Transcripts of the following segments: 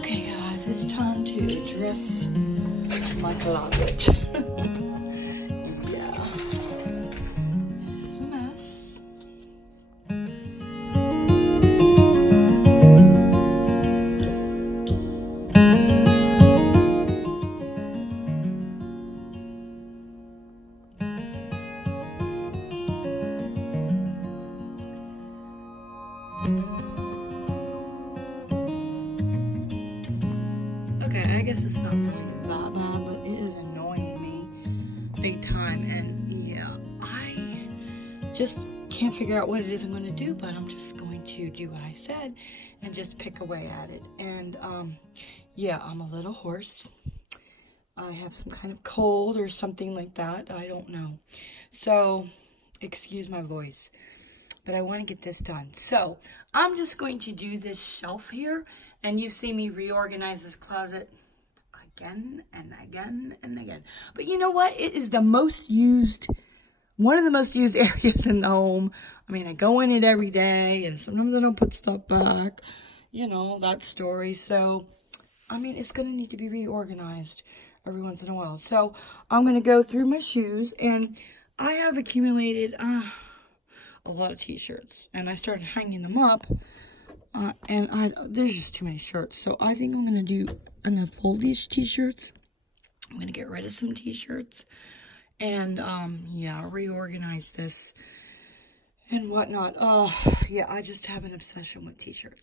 Okay guys, it's time to address my closet. Yeah. It's a mess. Okay, I guess it's not really that bad, but it is annoying me big time, and yeah, I just can't figure out what it is I'm going to do, but I'm just going to do what I said and just pick away at it. And yeah, I'm a little hoarse. I have some kind of cold or something like that. I don't know. So, excuse my voice, but I want to get this done. So, I'm just going to do this shelf here. And you see me reorganize this closet again and again and again. But you know what? It is the most used, one of the most used areas in the home. I mean, I go in it every day, and sometimes I don't put stuff back. You know, that story. So, I mean, it's going to need to be reorganized every once in a while. So, I'm going to go through my shoes, and I have accumulated a lot of t-shirts. And I started hanging them up. And there's just too many shirts. So I think I'm going to fold these t-shirts. I'm going to get rid of some t-shirts. And, yeah, reorganize this and whatnot. Yeah, I just have an obsession with t-shirts.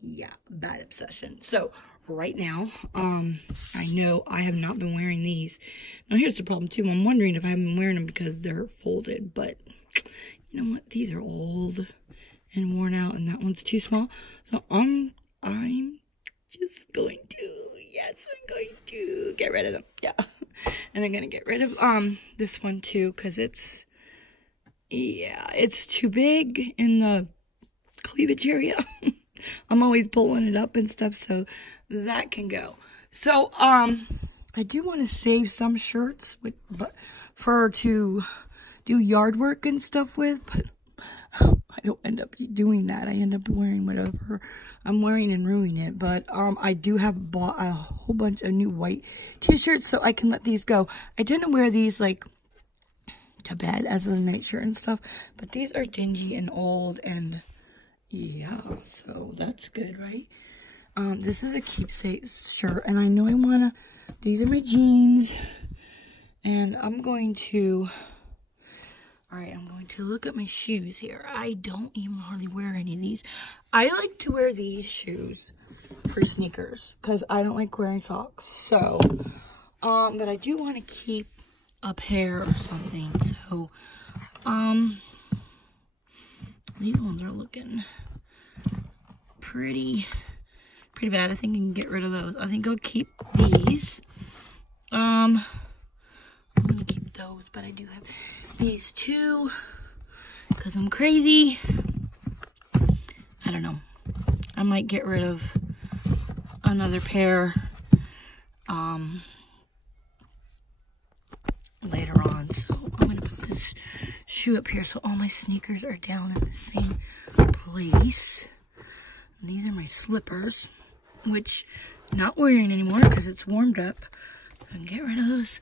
Yeah, bad obsession. So, right now, I know I have not been wearing these. Now, here's the problem, too. I'm wondering if I haven't been wearing them because they're folded. But, you know what? These are old and worn out, and that one's too small. So I'm just going to, yes, I'm going to get rid of them. Yeah. And I'm going to get rid of this one too, because it's, yeah, it's too big in the cleavage area. I'm always pulling it up and stuff, so that can go. So I do want to save some shirts to do yard work and stuff with, but I don't end up doing that. I end up wearing whatever I'm wearing and ruining it. But I do have bought a whole bunch of new white t-shirts, so I can let these go. I didn't wear these like to bed as a night shirt and stuff, but these are dingy and old, and yeah, so that's good, right? This is a keepsake shirt, and I know I wanna. These are my jeans, and I'm going to. Alright, I'm going to look at my shoes here. I don't even hardly wear any of these. I like to wear these shoes for sneakers, because I don't like wearing socks. So, but I do want to keep a pair or something. So, these ones are looking pretty bad. I think I can get rid of those. I think I'll keep these. I'm going to keep those, but I do have these two, because I'm crazy. I don't know. I might get rid of another pair later on. So I'm going to put this shoe up here so all my sneakers are down in the same place. And these are my slippers, which I'm not wearing anymore because it's warmed up. So I can get rid of those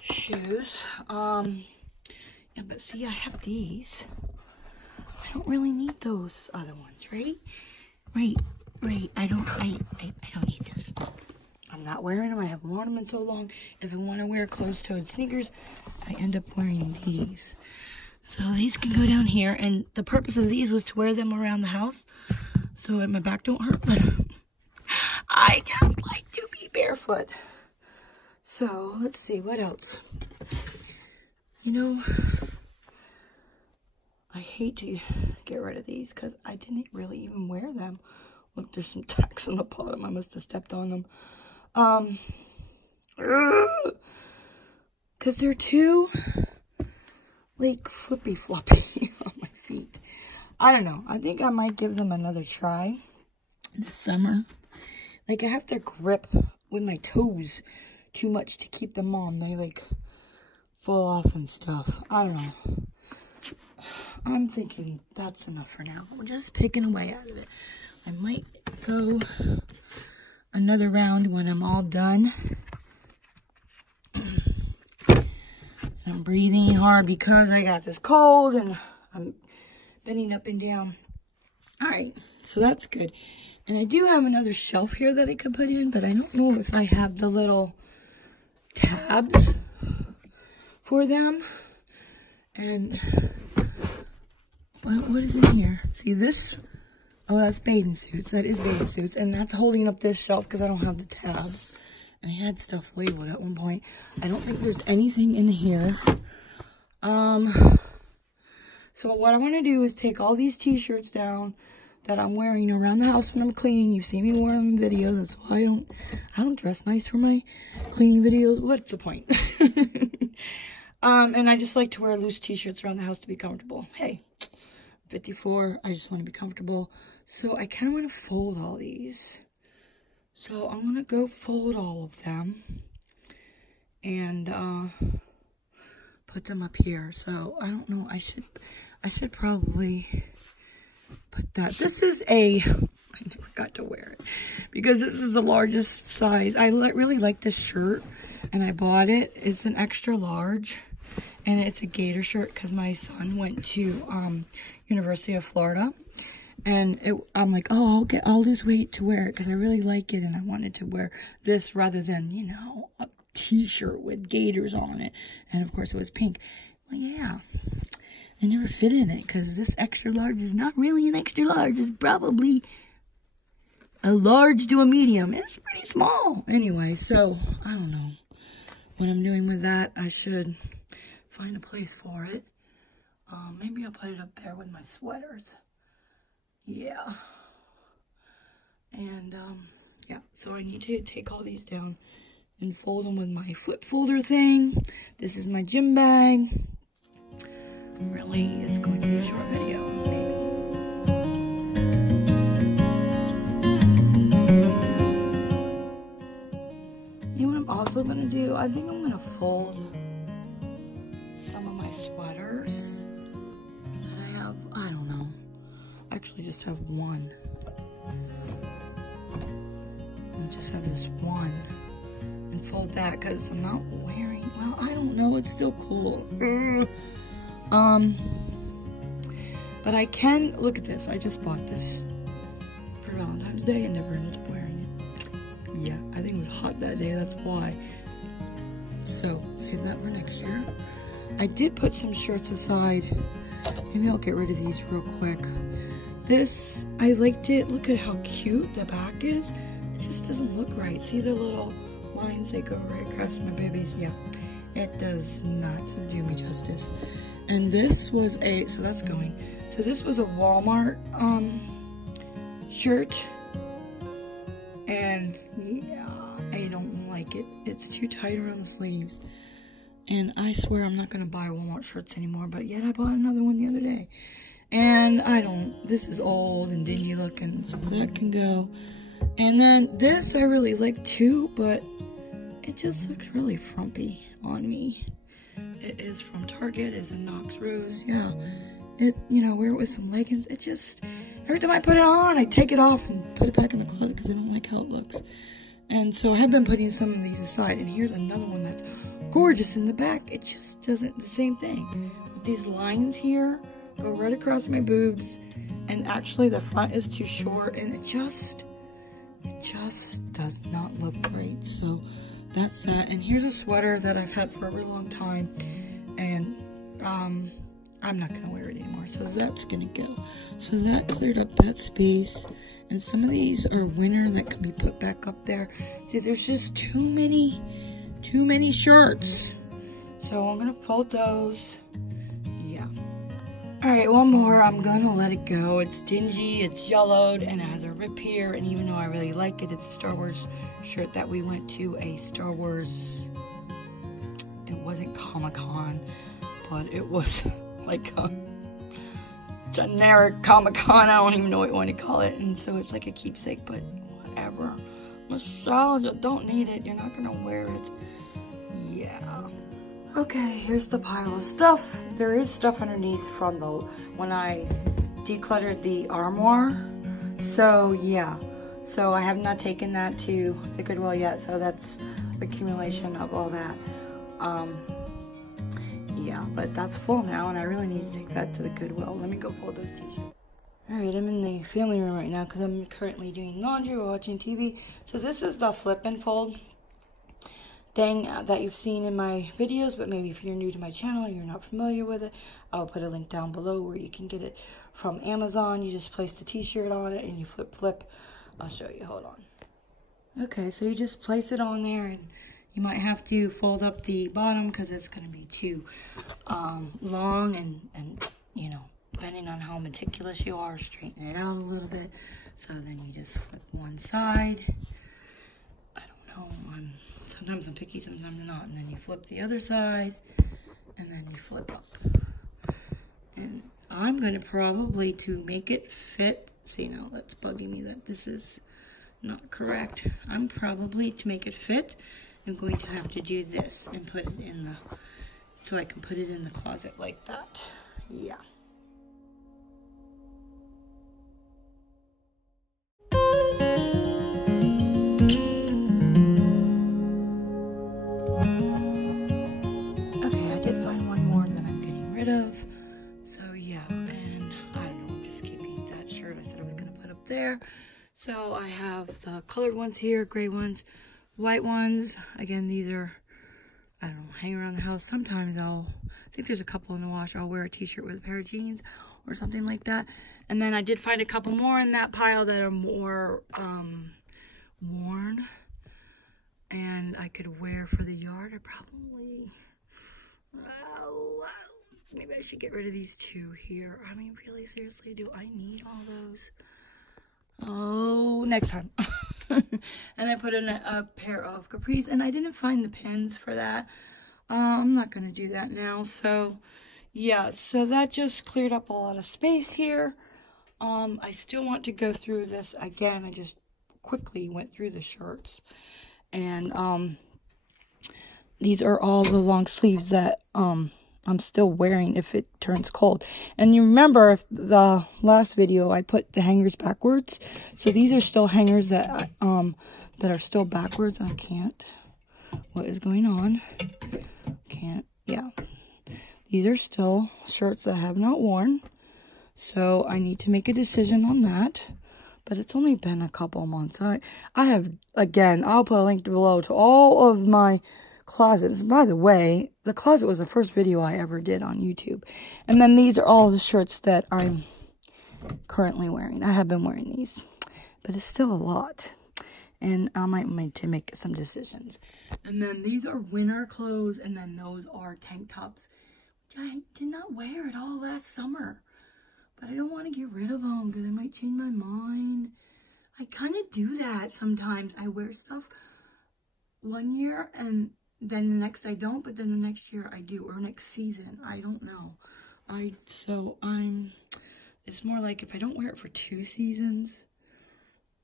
shoes. Yeah, but see, I have these. I don't really need those other ones, right? Right. I don't need this. I'm not wearing them. I haven't worn them in so long. If I want to wear closed-toed sneakers, I end up wearing these. So these can go down here, and the purpose of these was to wear them around the house so that my back don't hurt. But I just like to be barefoot. So let's see, what else? You know, I hate to get rid of these because I didn't really even wear them. Look, there's some tacks on the bottom. I must have stepped on them. Because they're too, like, flippy floppy on my feet. I don't know. I think I might give them another try this summer. Like, I have to grip with my toes too much to keep them on. They, like, fall off and stuff. I don't know. I'm thinking that's enough for now. I'm just picking away out of it. I might go another round when I'm all done. I'm breathing hard because I got this cold and I'm bending up and down. All right, so that's good. And I do have another shelf here that I could put in, but I don't know if I have the little tabs for them. And what is in here? See this? Oh, that's bathing suits. That is bathing suits. And that's holding up this shelf because I don't have the tabs. And I had stuff labeled at one point. I don't think there's anything in here. So what I want to do is take all these t-shirts down that I'm wearing around the house when I'm cleaning. You've seen me wear them in videos. That's why I don't dress nice for my cleaning videos. What's the point? And I just like to wear loose t-shirts around the house to be comfortable. Hey, 54, I just want to be comfortable. So I kind of want to fold all these. So I'm going to go fold all of them and put them up here. So I don't know, I should probably put that. This is I never got to wear it because this is the largest size. I really like this shirt and I bought it. It's an extra large and it's a gator shirt because my son went to University of Florida. And I'm like, oh, I'll lose weight to wear it because I really like it. And I wanted to wear this rather than, you know, a t-shirt with gators on it. And of course it was pink. Well, yeah, I never fit in it because this extra large is not really an extra large. It's probably a large to a medium. It's pretty small. Anyway, so I don't know what I'm doing with that. I should find a place for it. Maybe I'll put it up there with my sweaters. Yeah. And, yeah. So I need to take all these down and fold them with my flip folder thing. This is my gym bag. Really, it's going to be a short video, maybe. You know what I'm also going to do? I think I'm going to fold some of my sweaters that I have. I don't know. I actually just have one. I just have this one. And fold that because I'm not wearing, well, I don't know. It's still cool. But I can, look at this. I just bought this for Valentine's Day and never ended up wearing it. Yeah, I think it was hot that day. That's why. So, save that for next year. I did put some shirts aside. Maybe I'll get rid of these real quick. This, I liked it. Look at how cute the back is. It just doesn't look right. See the little lines that go right across my babies? Yeah, it does not do me justice. And this was so that's going. So this was a Walmart shirt. And yeah, I don't like it. It's too tight around the sleeves. And I swear I'm not going to buy Walmart shirts anymore. But yet I bought another one the other day. And this is old and dingy looking, so that can go. And then this I really like too, but it just looks really frumpy on me. It is from Target, it's a Knox Rose, yeah. You know, wear it with some leggings. It just, every time I put it on, I take it off and put it back in the closet because I don't like how it looks. And so I have been putting some of these aside, and here's another one that's gorgeous in the back. It just doesn't, the same thing. With these lines here, go right across my boobs, and actually the front is too short, and it just does not look great. So that's that. And here's a sweater that I've had for a really long time, and I'm not gonna wear it anymore, so that's gonna go. So that cleared up that space, and some of these are winter that can be put back up there. See, there's just too many shirts, so I'm gonna fold those. Alright, one more. I'm gonna let it go. It's dingy, it's yellowed, and it has a rip here. And even though I really like it, it's a Star Wars shirt that we went to a Star Wars. It wasn't Comic-Con, but it was like a generic Comic-Con. I don't even know what you want to call it. And so it's like a keepsake, but whatever. Michelle, you don't need it. You're not gonna wear it. Yeah. Okay, here's the pile of stuff. There is stuff underneath from when I decluttered the armoire. So yeah, So I have not taken that to the Goodwill yet, so that's accumulation of all that. Yeah, but that's full now, and I really need to take that to the Goodwill. Let me go fold those t-shirts. Alright, I'm in the family room right now because I'm currently doing laundry or watching TV. So this is the flip and fold thing that you've seen in my videos, but maybe if you're new to my channel and you're not familiar with it, I'll put a link down below where you can get it from Amazon. You just place the t-shirt on it and you flip. I'll show you, hold on. Okay, so you just place it on there, and you might have to fold up the bottom because it's going to be too long, and you know, depending on how meticulous you are, straighten it out a little bit. So then you just flip one side. I don't know, sometimes I'm picky, sometimes I'm not. And then you flip the other side, and then you flip up. And I'm going to probably, to make it fit, see now that's bugging me that this is not correct. I'm probably, to make it fit, I'm going to have to do this and put it in the, so I can put it in the closet like that. Yeah. Okay, I did find one more that I'm getting rid of. So yeah, and I don't know, I'm just keeping that shirt I said I was going to put up there. So I have the colored ones here, gray ones, white ones. Again, these are, I don't know, hang around the house. Sometimes I think there's a couple in the wash. I'll wear a t-shirt with a pair of jeans or something like that. And then I did find a couple more in that pile that are more worn and I could wear for the yard. I probably, maybe I should get rid of these two here. I mean, really, seriously, do I need all those? Oh, next time. And I put in a pair of capris, and I didn't find the pins for that. I'm not going to do that now. So, yeah, so that just cleared up a lot of space here. I still want to go through this again. I just quickly went through the shirts. And these are all the long sleeves that I'm still wearing if it turns cold. And you remember the last video I put the hangers backwards. So these are still hangers that that are still backwards. I can't. What is going on? Can't. Yeah. These are still shirts that I have not worn. So I need to make a decision on that. But it's only been a couple months. I have, again, I'll put a link below to all of my closets. By the way, the closet was the first video I ever did on YouTube. And then these are all the shirts that I'm currently wearing. I have been wearing these, but it's still a lot. And I might need to make some decisions. And then these are winter clothes, and then those are tank tops, which I did not wear at all last summer. But I don't want to get rid of them because I might change my mind. I kind of do that sometimes. I wear stuff one year and then the next I don't, but then the next year I do, or next season. I don't know. It's more like if I don't wear it for 2 seasons,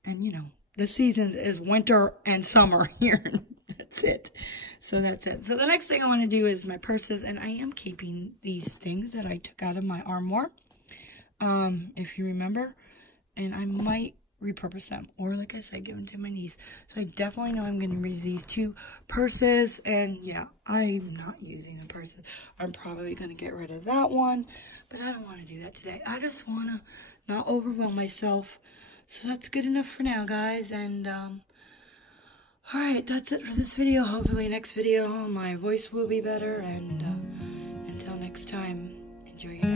and you know, the seasons is winter and summer here. That's it. So that's it. So the next thing I want to do is my purses, and I am keeping these things that I took out of my armoire, if you remember, and I might repurpose them, or like I said, give them to my niece. So I definitely know I'm going to use these 2 purses, and yeah, I'm not using the purses. I'm probably going to get rid of that one, but I don't want to do that today. I just want to not overwhelm myself. So that's good enough for now, guys, and alright, that's it for this video. Hopefully next video my voice will be better, and until next time, enjoy your